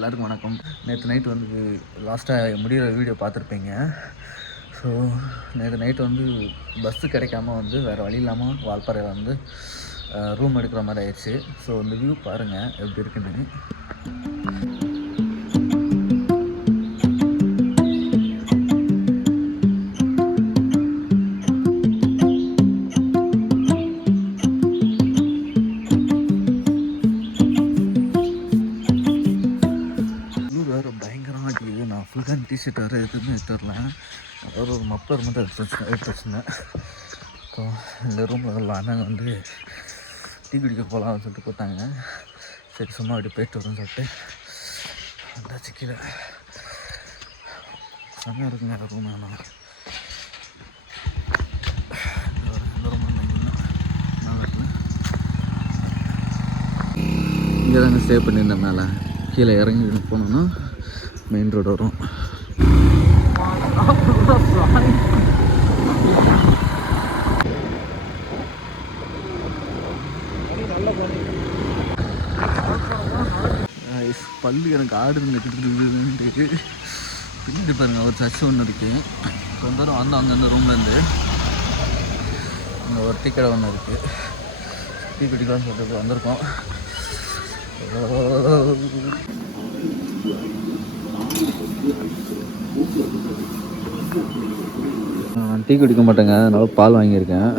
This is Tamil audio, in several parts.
எல்லாருக்கும் வணக்கம். நேற்று நைட்டு வந்து லாஸ்ட்டாக முடிகிற வீடியோ பார்த்துருப்பீங்க. ஸோ நேற்று நைட்டு வந்து பஸ்ஸு கிடைக்காம வந்து வேறு வழி இல்லாமல் வால்பாறையில் வந்து ரூம் எடுக்கிற மாதிரி ஆயிடுச்சு. ஸோ இந்த வியூ பாருங்கள் எப்படி இருக்குன்னு. நான் ஃபுல் ஹேண்ட் டிஷர்ட் வேறு எதுவுமே எடுத்துடல. அதாவது ஒரு மப்ளர் மட்டும் எடுத்து வச்சுருந்தேன். ஸோ இந்த ரூமில் அண்ணன் வந்து டீ குடிக்க போகலாம்னு சொல்லிட்டு கொடுத்தாங்க. சரி சும்மா அப்படி போயிட்டு வரும்னு சொல்லிட்டு வந்தாச்சு கீழே. செம்மையாக இருக்குங்க ரூம். ஆனால் இந்த ரூம் நல்லா இருக்குங்க. இங்கே தாங்க ஸ்டே பண்ணியிருந்தேன். மேலே கீழே இறங்கி போனோன்னா மெயின் ரோடு வரும். பல்லு எனக்கு ஆடுதுங்க. பின்னாடி பாருங்கள் ஒரு சர்ச் ஒன்று இருக்குது. இப்போ வந்து வந்தோம் அங்கே இந்த ரூம்லேருந்து இங்கே ஒரு டீ கடை ஒன்று இருக்குது. டீ குடிக்கலாம்னு சொல்லிட்டு வந்திருக்கோம். நான் டீ குடிக்க மாட்டேங்க, அதனால பால் வாங்கியிருக்கேன்.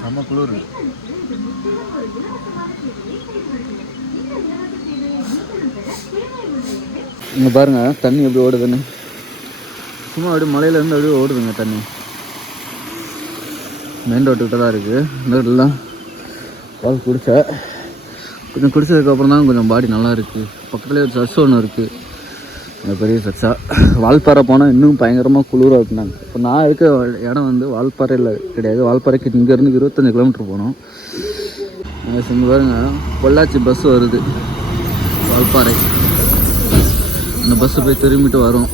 செம்ம குளிர். இங்கே பாருங்க தண்ணி எப்படி ஓடுதுன்னு. சும்மா அப்படியே மலையிலேருந்து அப்படியே ஓடுதுங்க தண்ணி. மெயின் ரோட்டுக்கிட்ட தான் இருக்குது. இந்த ரோட்லாம் பால் குடித்தேன். கொஞ்சம் குடித்ததுக்கப்புறம் தான் கொஞ்சம் பாடி நல்லா இருக்குது. பக்கத்துலேயே ஒரு சர்ச் ஒன்று இருக்குது, பெரிய சர்ச்சா. வால்பாறை போனால் இன்னும் பயங்கரமாக குளிராக இருக்குனாங்க. இப்போ நான் இருக்க இடம் வந்து வால்பாறையில் கிடையாது. வால்பாறைக்கு இங்கேருந்து 25 கிலோமீட்டர் போகணும். இங்கே பாருங்க பொள்ளாச்சி பஸ் வருது வால்பாறை. அந்த பஸ்ஸு போய் திரும்பிட்டு வரும்.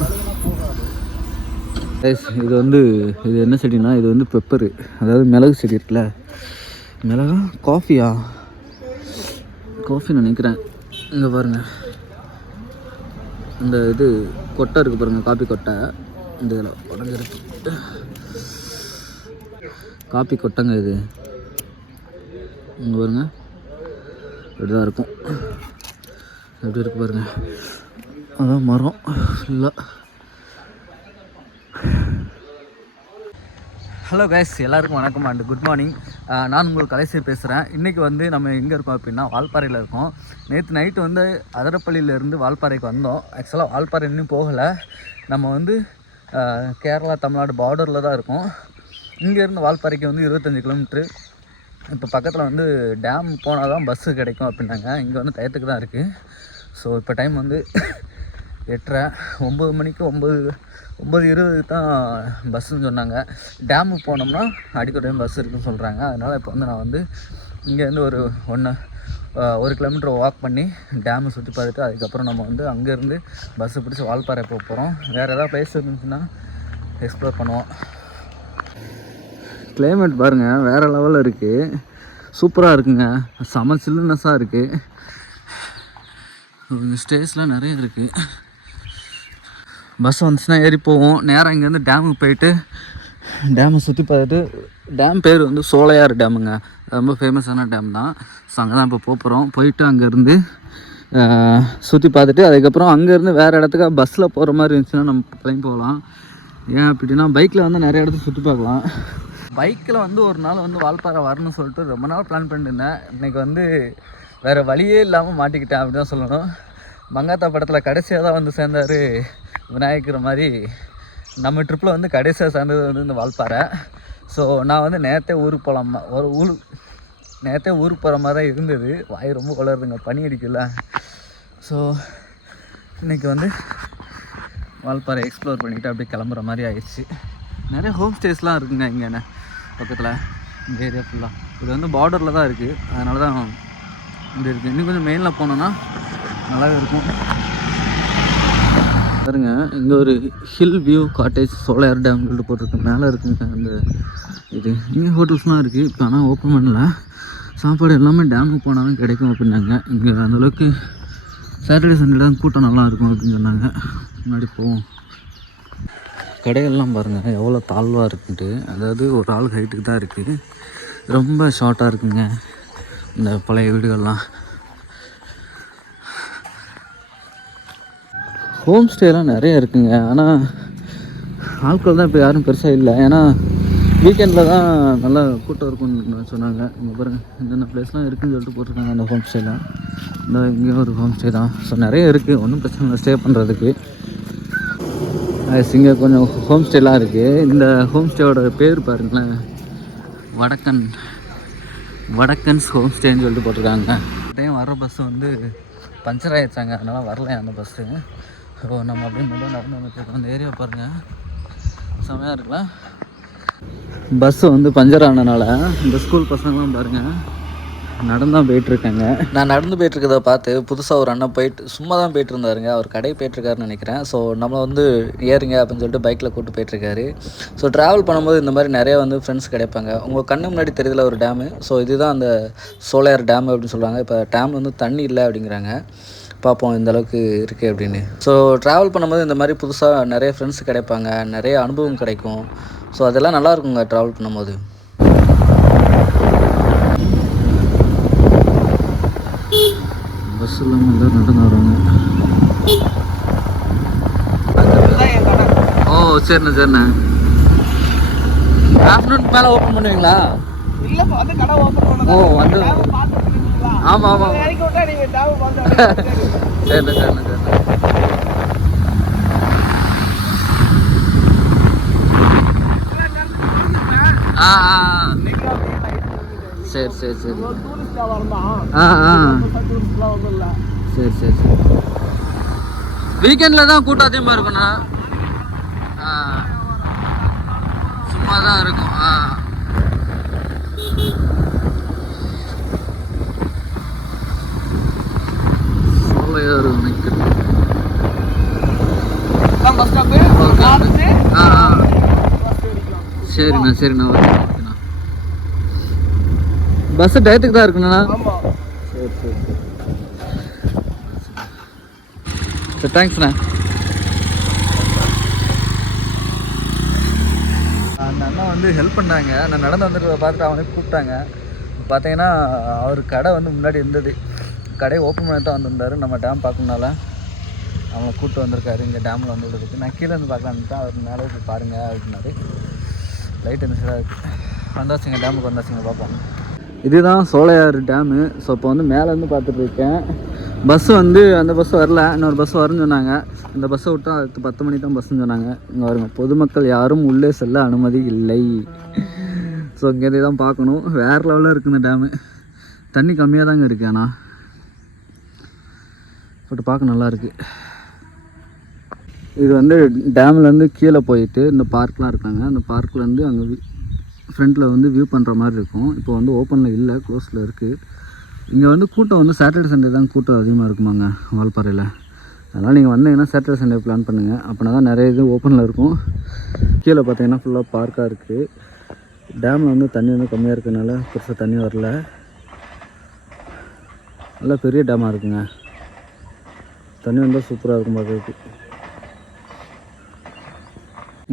இது வந்து இது என்ன செடினா, இது வந்து பெப்பரு, அதாவது மிளகு செடி இருக்குல்ல. மிளகா காஃபியா காஃபி நினைக்கிறேன். இங்கே பாருங்கள் இந்த இது கொட்டை இருக்குது பாருங்கள், காப்பி கொட்டை. இந்த இதில் உடஞ்சிருக்கு காப்பி கொட்டைங்க இது. இங்கே பாருங்கள் இப்படிதான் இருக்கும். எப்படி இருக்கு பாருங்கள். அதான் மரம் ஃபுல்லாக. ஹலோ கைஸ், எல்லாருக்கும் வணக்கம் அண்ட் குட் மார்னிங். நான் உங்களுக்கு கலைசி பேசுகிறேன். இன்றைக்கி வந்து நம்ம எங்கே இருக்கோம் அப்படின்னா வால்பாறையில் இருக்கோம். நேற்று நைட்டு வந்து அதரப்பள்ளியிலேருந்து வால்பாறைக்கு வந்தோம். ஆக்சுவலாக வால்பாறை இன்னும் போகலை. நம்ம வந்து கேரளா தமிழ்நாடு பார்டரில் தான் இருக்கோம். இங்கேருந்து வால்பாறைக்கு வந்து 25 கிலோமீட்ரு. இப்போ பக்கத்தில் வந்து டேம் போனால் தான் பஸ்ஸு கிடைக்கும் அப்படின்னாங்க. இங்கே வந்து டயத்துக்கு தான் இருக்குது. ஸோ இப்போ டைம் வந்து 8:30, 9 மணிக்கு 9:20 தான் பஸ்ஸுன்னு சொன்னாங்க. டேமுக்கு போனோம்னா அடிக்கடி டைம் பஸ் இருக்குன்னு சொல்கிறாங்க. அதனால் இப்போ வந்து நான் வந்து இங்கேருந்து ஒரு 1 கிலோமீட்டர் வாக் பண்ணி டேமை சுற்றி பார்த்துட்டு அதுக்கப்புறம் நம்ம வந்து அங்கேருந்து பஸ்ஸு பிடிச்சி வால்பாறை போக போகிறோம். வேறு ஏதாவது ப்ளேஸ் இருந்துச்சுன்னா எக்ஸ்ப்ளோர் பண்ணுவோம். கிளைமேட் பாருங்கள் வேறு லெவலில் இருக்குது. சூப்பராக இருக்குங்க. செம சில்லுனஸாக இருக்குது. ஸ்டேஸ்லாம் நிறைய இருக்குது. பஸ் வந்துச்சுன்னா ஏறி போவோம். நேராக இங்கேருந்து டேமுக்கு போயிட்டு டேமை சுற்றி பார்த்துட்டு, டேம் பேர் வந்து சோலையார் டேமுங்க. ரொம்ப ஃபேமஸான டேம் தான். ஸோ அங்கே தான் இப்போ போகிறோம். போயிட்டு அங்கேருந்து சுற்றி பார்த்துட்டு அதுக்கப்புறம் அங்கேருந்து வேறு இடத்துக்கு பஸ்ஸில் போகிற மாதிரி இருந்துச்சுன்னா நம்ம கிளம்பி போகலாம். ஏன் அப்படின்னா பைக்கில் வந்து நிறைய இடத்துக்கு சுற்றி பார்க்கலாம். பைக்கில் வந்து ஒரு நாள் வந்து வால்பாறை வரணும்னு சொல்லிட்டு ரொம்ப நாள் பிளான் பண்ணியிருந்தேன். இன்றைக்கி வந்து வேறு வழியே இல்லாமல் மாட்டிக்கிட்டேன் அப்படி தான் சொல்லணும். மங்காத்தா படத்தில் கடைசியாக தான் வந்து சேர்ந்தார் விநாயகர் மாதிரி. நம்ம ட்ரிப்பில் வந்து கடைசியாக சேர்ந்தது வந்து இந்த வால்பாறை. ஸோ நான் வந்து நேற்றே ஊருக்கு போகலாமா, நேற்றே ஊருக்கு போகிற மாதிரி தான் இருந்தது. வாய் ரொம்ப குளருதுங்க, பனி அடிக்கல. ஸோ இன்றைக்கி வந்து வால்பாறை எக்ஸ்ப்ளோர் பண்ணிவிட்டு அப்படியே கிளம்புற மாதிரி ஆயிடுச்சு. நிறைய ஹோம் ஸ்டேஸ்லாம் இருக்குங்க இங்கே பக்கத்தில். இந்த ஏரியா ஃபுல்லாக இது வந்து பார்டரில் தான் இருக்குது. அதனால தான் இது இருக்குது. இன்னும் கொஞ்சம் மெயினில் போனோன்னா நல்லாவே இருக்கும். பாருங்க இங்கே ஒரு hill view cottage Sholayar dam போட்டிருக்கு. மேலே இருக்குங்க அந்த இது இங்கே ஹோட்டல்ஸ்லாம் இருக்குது, இப்போ ஆனால் ஓப்பன் பண்ணல. சாப்பாடு எல்லாமே டேமுக்கு போனால் தான் கிடைக்கும் அப்படின்னாங்க. இங்கே அந்தளவுக்கு சாட்டர்டே சண்டே தான் கூட்டம் நல்லாயிருக்கும் அப்படின்னு சொன்னாங்க. முன்னாடி போவோம். கடைகள்லாம் பாருங்கள் எவ்வளோ தாழ்வாக இருக்குன்ட்டு. அதாவது ஒரு ஆள் ஹைட்டுக்கு தான் இருக்குது. ரொம்ப ஷார்ட்டாக இருக்குங்க இந்த பழைய வீடுகள்லாம். ஹோம் ஸ்டேலாம் நிறைய இருக்குங்க. ஆனால் ஆட்கள் தான் இப்போ யாரும் பெருசாக இல்லை. ஏன்னா வீக்கெண்டில் தான் நல்லா கூட்டம் இருக்குன்னு சொன்னாங்க. இங்கே பாருங்கள் என்னென்ன ப்ளேஸ்லாம் இருக்குதுன்னு சொல்லிட்டு போட்டிருக்காங்க அந்த ஹோம் ஸ்டேலாம். இந்த இங்கேயும் ஒரு ஹோம் ஸ்டே தான். ஸோ நிறைய இருக்குது, ஒன்றும் பிரச்சனை இல்லை ஸ்டே பண்ணுறதுக்கு. இங்கே கொஞ்சம் ஹோம் ஸ்டேலாம் இருக்குது. இந்த ஹோம் ஸ்டேயோட பேர் பாருங்களேன், வடக்கன்ஸ் ஹோம் ஸ்டேன்னு சொல்லிட்டு போட்டிருக்காங்க. டைம் வர பஸ்ஸு வந்து பஞ்சர் ஆகிடுச்சாங்க, அதனால் வரலையா அந்த பஸ்ஸு. ஸோ நம்ம அப்படியே மட்டும் நடந்து வந்துட்டு அந்த ஏரியா பாருங்கள் செமையாக இருக்கலாம். பஸ்ஸு வந்து பஞ்சர் ஆனதுனால இந்த ஸ்கூல் பசங்களாம் பாருங்கள் நடந்தான் போயிட்டுருக்காங்க. நான் நடந்து போயிட்டுருக்கதை பார்த்து புதுசாக ஒரு அண்ணன் சும்மா தான் போயிட்டு இருந்தாருங்க. அவர் கடை போயிட்டுருக்காருன்னு நினைக்கிறேன். ஸோ நம்ம வந்து ஏறுங்க அப்படின்னு சொல்லிட்டு பைக்கில் கூப்பிட்டு போயிட்டுருக்காரு. ஸோ ட்ராவல் பண்ணும்போது இந்த மாதிரி நிறையா வந்து ஃப்ரெண்ட்ஸ் கிடைப்பாங்க. உங்கள் கண்ணு முன்னாடி தெரியுதுல ஒரு டேமு. ஸோ இதுதான் அந்த சோலையார் டேம் அப்படின்னு சொல்லுவாங்க. இப்போ டேம் வந்து தண்ணி இல்லை அப்படிங்கிறாங்க. பார்ப்போம் இந்த அளவுக்கு இருக்குது அப்படின்னு. ஸோ ட்ராவல் பண்ணும்போது இந்த மாதிரி புதுசாக நிறைய ஃப்ரெண்ட்ஸ் கிடைப்பாங்க, நிறைய அனுபவம் கிடைக்கும். ஸோ அதெல்லாம் நல்லாயிருக்குங்க ட்ராவல் பண்ணும்போது. பஸ் இல்லாமல் எல்லோரும் நடந்து வருவாங்க. ஓ சரிண்ணா சரிண்ணா. ஆஃப்டர்நூன் மேலே ஓப்பன் பண்ணுவீங்களா? ஓ வந்து ஆமாம் ஆமாம் சரிண்ணா சரிண்ணா சரிண்ணா. ஆ சரி சரி சரி. சரி சரி சரி. வீக்கெண்டில் தான் கூட்டம் அதிகமாக இருக்குண்ணா. சும்மா தான் இருக்கும். சோலையாக இருக்கும் நிற்கிறது. சரிண்ணா சரிண்ணா ஓகேண்ணா. பஸ்ஸு டயத்துக்கு தான் இருக்குண்ணா. சரி சரி சரி தேங்க்ஸ்ண்ணா. அந்த அண்ணா வந்து ஹெல்ப் பண்ணாங்க. நான் நடந்து வந்துட்டு பார்த்துட்டு அவனே கூப்பிட்டாங்க. பார்த்தீங்கன்னா அவர் கடை வந்து முன்னாடி இருந்தது. கடையை ஓப்பன் பண்ணி தான் வந்திருந்தார். நம்ம டேம் பார்க்கணுனால அவங்கள கூப்பிட்டு வந்திருக்காரு இங்கே டேமில் வந்து விடுறதுக்கு. நான் கீழே வந்து பார்க்கலான்னு தான் அவர் மேலே போய் பாருங்கள் அப்படின்னாரு. லைட் இந்த சைடாக இருக்குது. வந்தாச்சுங்க, டேமுக்கு வந்தாச்சுங்க, பார்ப்போம். இதுதான் சோலையார் டேமு. ஸோ இப்போ வந்து மேலேருந்து பார்த்துட்ருக்கேன். பஸ்ஸு வந்து அந்த பஸ்ஸு வரல, இன்னொரு பஸ்ஸு வரும்னு சொன்னாங்க. இந்த பஸ்ஸை விட்டால் அடுத்து 10 மணிக்கு தான் பஸ்ஸுன்னு சொன்னாங்க. இங்கே வருங்க, பொதுமக்கள் யாரும் உள்ளே செல்ல அனுமதி இல்லை. ஸோ இங்கேருந்து தான் பார்க்கணும். வேறு லெவலில் இருக்குது இந்த டேமு. தண்ணி கம்மியாக தாங்க இருக்குது. ஆனால் பட் பார்க்க நல்லாயிருக்கு. இது வந்து டேம்லேருந்து கீழே போயிட்டு இந்த பார்க்லாம் இருக்காங்க. அந்த பார்க்லேருந்து அங்கே ஃப்ரண்ட்டில் வந்து வியூ பண்ணுற மாதிரி இருக்கும். இப்போ வந்து ஓப்பனில் இல்லை, க்ளோஸில் இருக்குது. இங்கே வந்து கூட்டம் வந்து சாட்டர்டே சண்டே தான் கூட்டம் அதிகமாக இருக்குமாங்க வால்பாறையில். அதனால் நீங்கள் வந்தீங்கன்னா சாட்டர்டே சண்டே பிளான் பண்ணுங்கள். அப்படின்னா தான் நிறைய இது ஓப்பனில் இருக்கும். கீழே பார்த்தீங்கன்னா ஃபுல்லாக பார்க்காக இருக்குது. டேமில் வந்து தண்ணி வந்து கம்மியாக இருக்கிறதுனால பெருசாக தண்ணி வரல. நல்லா பெரிய டேமாக இருக்குங்க. தண்ணி வந்தால் சூப்பராக இருக்கும் பார்க்குறதுக்கு.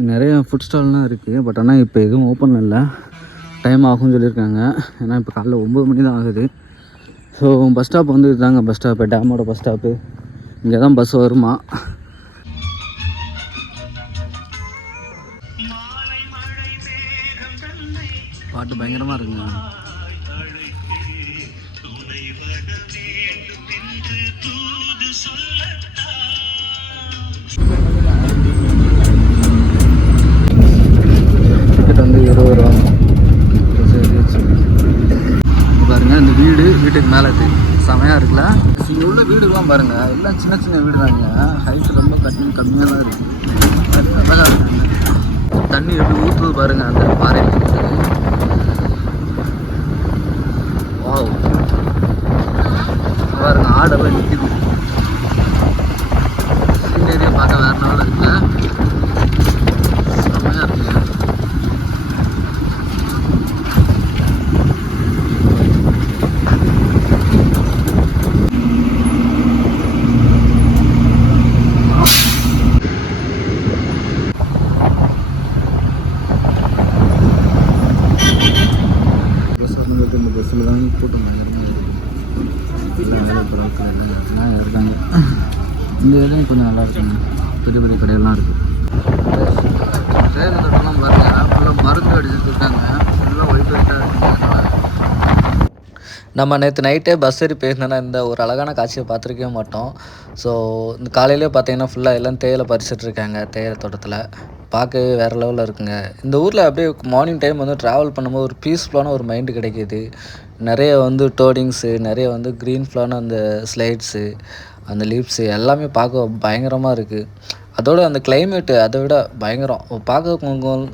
நிறைய ஃபுட் ஸ்டால்லாம் இருக்குது. பட் ஆனால் இப்போ எதுவும் ஓப்பன் இல்லை, டைம் ஆகும்னு சொல்லியிருக்காங்க. ஏன்னா இப்போ காலைல 9 மணி தான் ஆகுது. ஸோ பஸ் ஸ்டாப் வந்து இதுதாங்க பஸ் ஸ்டாப்பு, டேமோட பஸ் ஸ்டாப்பு. இங்கே தான் பஸ் வருமா. பாட்டு பயங்கரமாக இருக்குங்க. டிக்கெட் வந்து 20 ரூபா. பாருங்கள் இந்த வீட்டுக்கு மேலே இருக்குது, செமையாக இருக்குல்ல. இங்கே உள்ள வீடுலாம் பாருங்கள், எல்லாம் சின்ன சின்ன வீடு தாங்க. ஹைட்டு ரொம்ப கம்மியாக தான் இருக்குது. அழகாக இருக்காங்க. தண்ணி எப்படி ஊற்றுது பாருங்கள் அந்த பாறையில். வாவ் பாருங்க, ஆடெல்லாம் நிற்கிது. சீனரியை பார்க்க வேறு நாள் இருக்குல்ல, செம்மையாக இருக்குங்க. பஸ்ஸில் தான் கூட்டம் எல்லாம் வேலை பொருட்கள் எல்லாம் இருக்காங்க. இந்த இடம் கொஞ்சம் நல்லா இருக்குங்க. பெரிய பெரிய கடையெல்லாம் இருக்குது. சேகர் தோட்டம்லாம் பாருங்கள், ஃபுல்லாக மருந்து அடிச்சுட்டு இருக்காங்க. ஃபுல்லாக ஒயிட் ஒயிட்டாக இருக்குங்க. நம்ம நேற்று நைட்டே பஸ் ஏறி போயிருந்தோன்னா இந்த ஒரு அழகான காட்சியை பார்த்துருக்கவே மாட்டோம். ஸோ இந்த காலையிலே பார்த்தீங்கன்னா ஃபுல்லாக எல்லாம் தேயிலை பறிச்சிட்ருக்காங்க. தேயிலை தோட்டத்தில் பார்க்கவே வேறு லெவலில் இருக்குங்க. இந்த ஊரில் அப்படியே மார்னிங் டைம் வந்து ட்ராவல் பண்ணும்போது ஒரு பீஸ்ஃபுல்லான ஒரு மைண்டு கிடைக்கிது. நிறைய வந்து டோர்டிங்ஸு, நிறைய வந்து க்ரீன்ஃபுல்லான அந்த ஸ்லைட்ஸு, அந்த லீவ்ஸு எல்லாமே பார்க்க பயங்கரமாக இருக்குது. அதோட அந்த கிளைமேட்டு அதை விட பயங்கரம். பார்க்க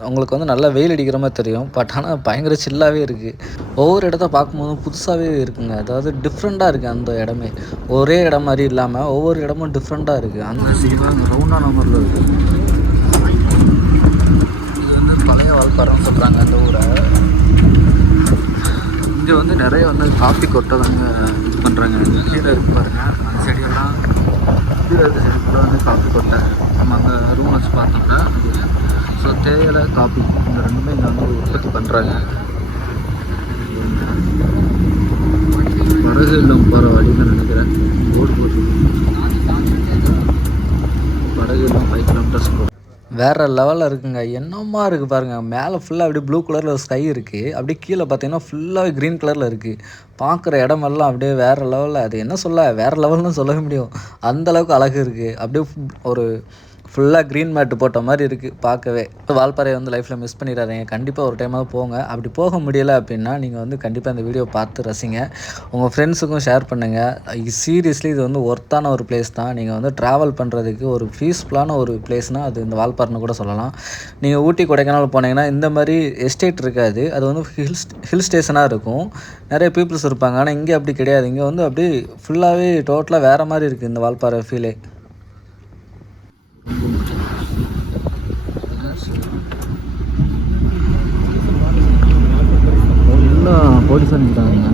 உங்களுக்கு வந்து நல்லா வெயில் அடிக்கிற மாதிரி தெரியும். பட் ஆனால் பயங்கர சில்லாகவே இருக்குது. ஒவ்வொரு இடத்த பார்க்கும்போதும் புதுசாகவே இருக்குங்க. அதாவது டிஃப்ரெண்ட்டாக இருக்குது அந்த இடமே. ஒரே இடம் மாதிரி இல்லாமல் ஒவ்வொரு இடமும் டிஃப்ரெண்ட்டாக இருக்குது. அந்த சீமாக ரவுண்டான நம்பரில் இருக்குது. இது வந்து பழைய வால்பாறைன்னு சொல்கிறாங்க அந்த ஊரை. இங்கே வந்து நிறைய வந்து காஃபி கொட்டை தாங்க இது பண்ணுறாங்க. கீழே இருக்கு பாருங்கள், அந்த செடியெல்லாம் கீழே இருக்க செடி கூட வந்து காஃபி கொட்டை. நம்ம அங்கே ரூம் வச்சு பார்த்தோம்னா ஸோ தேயிலை காஃபி இந்த ரெண்டுமே இங்கே வந்து உற்பத்தி பண்ணுறாங்க. படகு இல்லம் போகிற வழின்னு நினைக்கிறேன். போர்டு போட்டு படகு இல்லம் 5 கிலோமீட்டர்ஸ் போகும். வேறு லெவலில் இருக்குங்க. என்னமா இருக்குது பாருங்கள். மேலே ஃபுல்லாக அப்படியே ப்ளூ கலரில் ஸ்கை இருக்குது. அப்படியே கீழே பார்த்தீங்கன்னா ஃபுல்லாகவே க்ரீன் கலரில் இருக்குது. பார்க்குற இடமெல்லாம் அப்படியே வேறு லெவலில். அது என்ன சொல்ல, வேறு லெவல்னு சொல்லவே முடியும். அந்தளவுக்கு அழகு இருக்குது. அப்படியே ஒரு ஃபுல்லாக க்ரீன் மேட்டு போட்ட மாதிரி இருக்குது பார்க்கவே. வால்பாறையை வந்து லைஃப்பில் மிஸ் பண்ணிடாதீங்க. கண்டிப்பாக ஒரு டைமாவது போங்க. அப்படி போக முடியலை அப்படின்னா நீங்கள் வந்து கண்டிப்பாக இந்த வீடியோ பார்த்து ரசிங்க. உங்கள் ஃப்ரெண்ட்ஸுக்கும் ஷேர் பண்ணுங்கள். சீரியஸ்லி இது வந்து ஒர்த்தான ஒரு பிளேஸ் தான். நீங்கள் வந்து ட்ராவல் பண்ணுறதுக்கு ஒரு பீஸ்ஃபுல்லான ஒரு பிளேஸ்னால் அது இந்த வால்பாறைன்னு கூட சொல்லலாம். நீங்கள் ஊட்டி கொடைக்கானல் போனீங்கன்னா இந்த மாதிரி எஸ்டேட் இருக்காது. அது வந்து ஹில் ஸ்டேஷனாக இருக்கும். நிறைய பீப்புள்ஸ் இருப்பாங்க. ஆனால் இங்கே அப்படி கிடையாது. இங்கே வந்து அப்படியே ஃபுல்லாகவே டோட்டலாக வேறு மாதிரி இருக்குது இந்த வால்பாறை ஃபீலே. போலீஸாக நிற்கிறாங்க.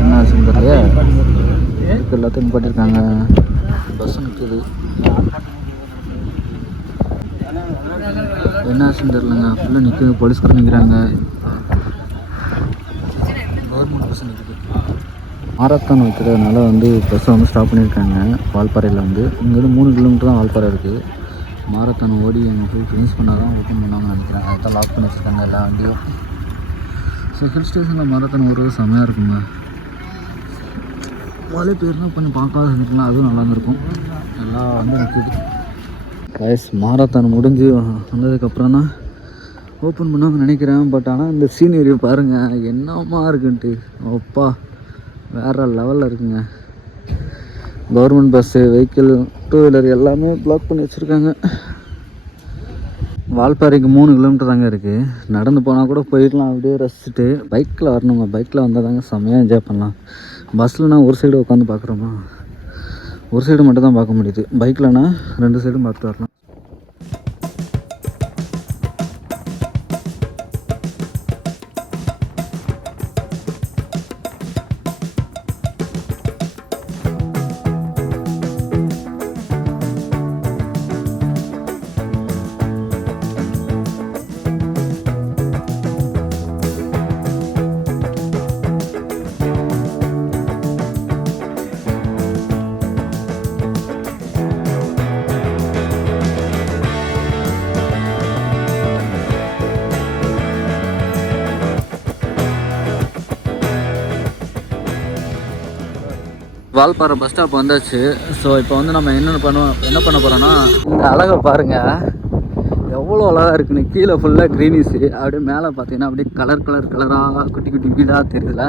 என்ன ஆச்சுன்னு தெரியல. எல்லாத்தையும் நிப்பாட்டிருக்காங்க. பஸ்ஸு நிற்குது. என்ன ஆச்சுன்னு தெரிலங்க. ஃபுல்லாக நிற்குது. போலீஸ்காரர் நிற்கிறாங்க. கவர்மெண்ட் பஸ் நிற்குது. மாரத்தான் வைக்கிறதுனால வந்து பஸ்ஸை வந்து ஸ்டாப் பண்ணியிருக்காங்க வால்பாறையில் வந்து. இங்கேருந்து 3 கிலோமீட்டர் தான் வால்பாறை இருக்குது. மாரத்தான் ஓடி அங்கே போய் ஃபினிஷ் பண்ணால் தான் ஓப்பன் பண்ணுவாங்கன்னு நினைக்கிறேன். அதை தான் லாக் பண்ணி வச்சுருக்காங்க எல்லா வண்டியும். ஸோ ஹில் ஸ்டேஷனில் மாரத்தான் ஓடுறது செம்மையாக இருக்குங்க. மழை பேர்னால் கொஞ்சம் பார்க்காத இருந்துக்கலாம். அதுவும் நல்லா இருக்கும். எல்லாம் வந்து நிற்குது. வயசு மாரத்தான் முடிஞ்சு வந்ததுக்கப்புறம் தான் ஓப்பன் பண்ணாங்கன்னு நினைக்கிறேன். பட் ஆனால் இந்த சீனரியை பாருங்கள் என்னமா இருக்குன்ட்டு. அப்பா வேறு லெவலில் இருக்குங்க. கவர்மெண்ட் பஸ்ஸு, வெஹிக்கிள், 2 வீலர் எல்லாமே பிளாக் பண்ணி வச்சுருக்காங்க. வால்பாறைக்கு 3 கிலோமீட்டர் தாங்க இருக்குது. நடந்து போனால் கூட போயிடலாம். அப்படியே ரசிச்சுட்டு பைக்கில் வரணுங்க. பைக்கில் வந்தால் தாங்க செம்மையாக என்ஜாய் பண்ணலாம். பஸ்ஸில்னா ஒரு சைடு உட்காந்து பார்க்குறோமா, ஒரு சைடு மட்டும் தான் பார்க்க முடியுது. பைக்கில்னா 2 சைடும் பார்த்து வரலாம். வால்பாறை பஸ் ஸ்டாப் வந்தாச்சு. ஸோ இப்போ வந்து நம்ம என்ன பண்ண போகிறோன்னா, இந்த அழகை பாருங்கள் எவ்வளோ அழகாக இருக்குன்னு. கீழே ஃபுல்லாக க்ரீனிஸு, அப்படியே மேலே பார்த்தீங்கன்னா அப்படியே கலராக குட்டி குட்டி வீடாக தெரியுதுல.